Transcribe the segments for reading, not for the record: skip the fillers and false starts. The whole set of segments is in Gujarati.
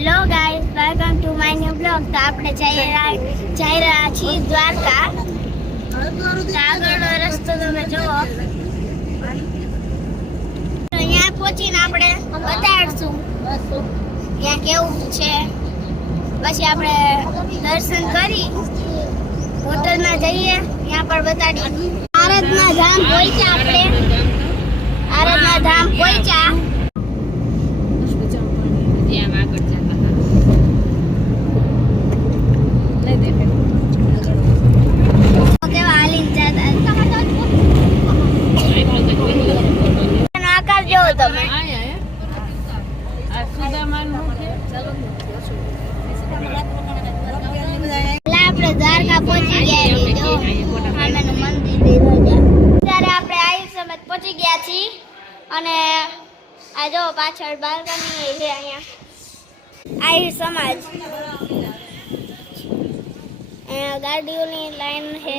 Hello guys, welcome to my new blog. તો આપણે જઈ રહ્યા છીએ દ્વારકા. આગળનો રસ્તો તમે જુઓ. અહીંયા પહોંચીને આપણે બતાડશું ત્યાં કેવું છે. પછી આપણે દર્શન કરી હોટલમાં જઈએ, ત્યાં પણ બતાડીએ. આરાધના ધામ પહોંચ્યા આપણે. આરાધના ધામ પહોંચ્યા. આપણે દ્વારકા પહોંચી ગયા. મંદિર ત્યારે આપણે આહિર સમાજ પહોંચી ગયા છીએ. અને આ જો પાછળ બાલ્કની છે. અહીંયા આહિર સમાજ, અહીંયા ગાડીઓની લાઈન છે.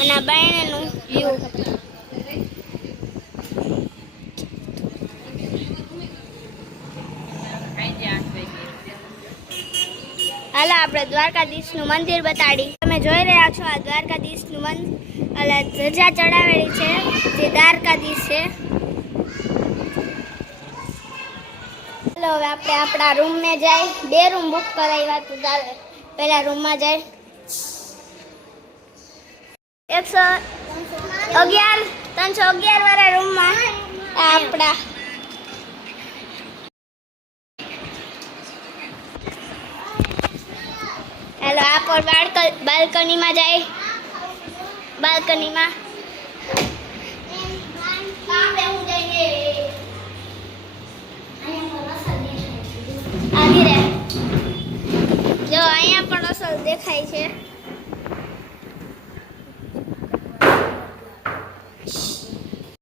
અને આ બાયણેનું વ્યૂ. હાલો આપણે દ્વારકાધીશનું મંદિર બતાડી. તમે જોઈ રહ્યા છો આ દ્વારકાધીશનું મંદિર. ધજા ચડાવેલી છે જે દ્વારકાધીશ છે. હાલો હવે આપણે આપણા રૂમને જાય. 2 રૂમ બુક કરાવ્યા તો ચાલે. પહેલા રૂમમાં જાય. 311 વાળા રૂમમાં આપણા. હેલો આ પર બાલ્કનીમાં જાય. બાલ્કનીમાં આવી રે જો અહીંયા પણ અસલ દેખાય છે.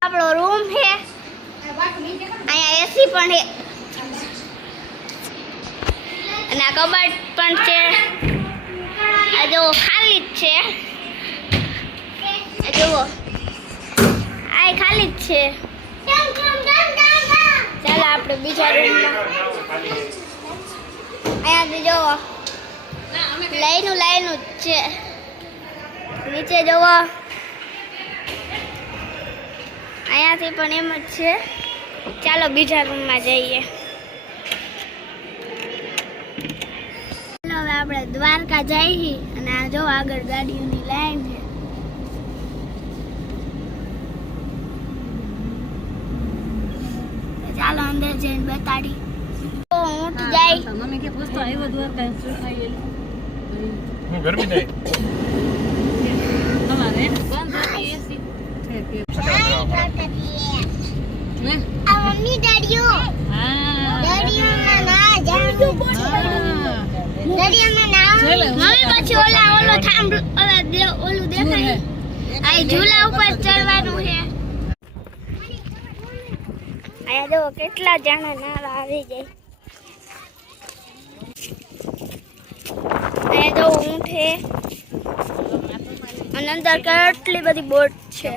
આપણો રૂમ છે. અહીંયા એસી પણ છે અને આ કબાટ પણ છે. આ જો ખાલી જ છે. જુઓ આ ખાલી જ છે. ચાલો આપણે બીજા રૂમમાં. અહીંયાથી જુઓ લાઈનું જ છે. નીચે જુઓ અહીંયાથી પણ એમ જ છે. ચાલો બીજા રૂમમાં જઈએ. હવે આપણે દ્વારકા જઈએ અને આ જો આગળ ગાડીઓની લાઈન છે. ચાલો અંદર જઈને બતાડી. ઊંટ જાય. મમ્મી કે પૂછતો આવ્યો દ્વારકા શું થાય હું ગરમી જાય તમારે બંધ હતી એસી આ મમ્મી દાડીઓ દાડીઓમાં ના જાવ દરિયામાં નાવ. મમ્મી પછી ઓલો થાંભ ઓલું દેખાય. આ ઝૂલા ઉપર ચડવાનું છે. અહીંયા જો કેટલા જણા નાવા આવી જાય. અહીંયા જો ઊંટ છે અને અંદર કેટલી બધી બોટ છે.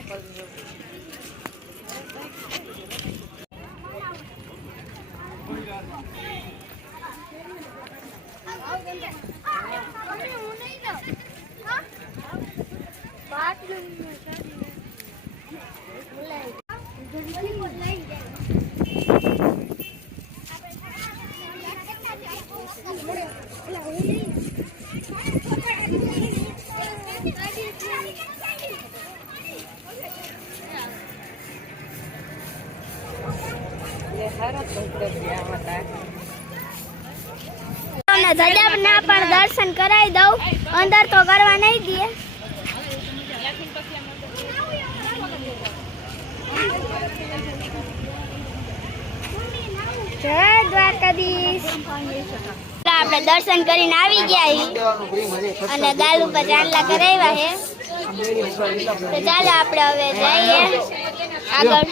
ધજા પણ દર્શન કરાવી દઉં. અંદર તો કરવા નહીં દે. જય દ્વારકાધીશ. આપણે દર્શન કરીને આવી ગયા અને ગાલ ઉપર ચાંદલા કરાવ્યા છે. તો ચાલો આપણે હવે જઈએ આગળ.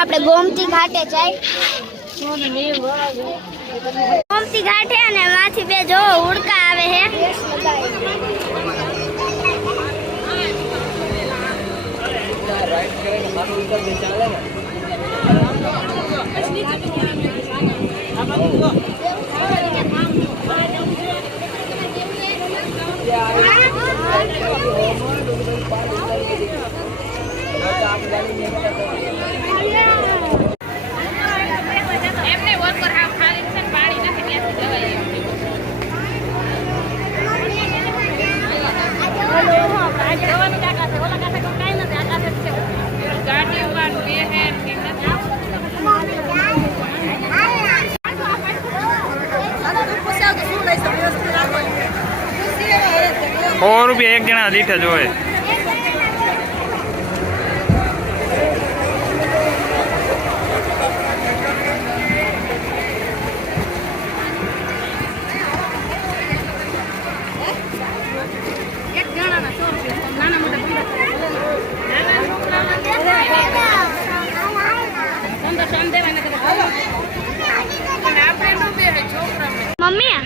આપણે ગોમતી ઘાટે જાય. ગોમતી ઘાટે અને માંથી બે જો ઉડકા આવે છે. રાઈટ કરે કે મારું ઉતર દે ચાલે ને. રૂપિયા એક જણા દીઠ જ હોય. મમ્મી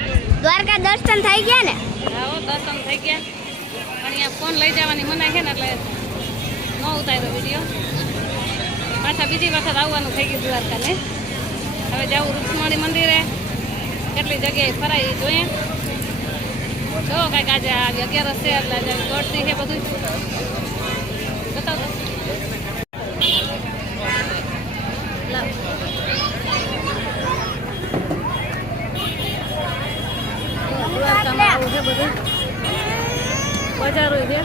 દ્વારકા દર્શન થઈ ગયા ને? હા દર્શન થઈ ગયા પણ અહીંયા ફોન લઈ જવાની મનાઈ છે ને એટલે ન ઉતાર્યો વિડીયો. પાછા બીજી વખત આવવાનું થઈ ગયું દ્વારકાને. હવે જવું રૂક્ષ્મણી મંદિરે, કેટલી જગ્યાએ ફરાય જોઈએ. જો કાંઈક આજે 11 છે એટલે દોડતી છે બધું બતાવો. દ્વારકામાં આવું છે બધું, બજારો છે.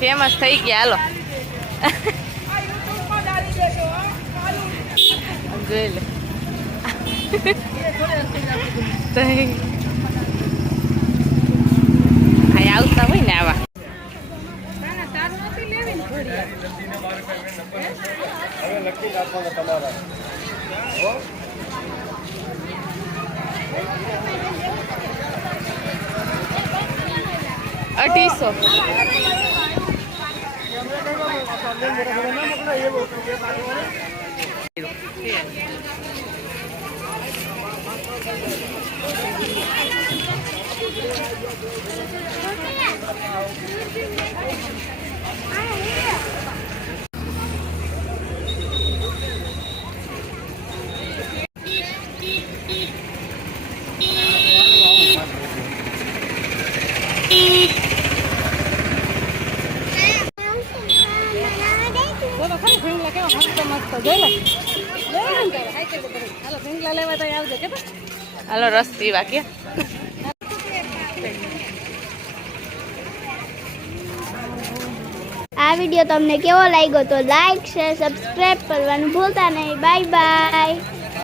ફેમસ થઈ ગયા હાલો. જોઈ લે આવતા હોય ને આવા. $250. હાલો રસ પીવા કે. આ વિડીયો તમને કેવો લાગ્યો તો લાઈક શેર સબસ્ક્રાઇબ કરવાનું ભૂલતા નહીં. Bye bye.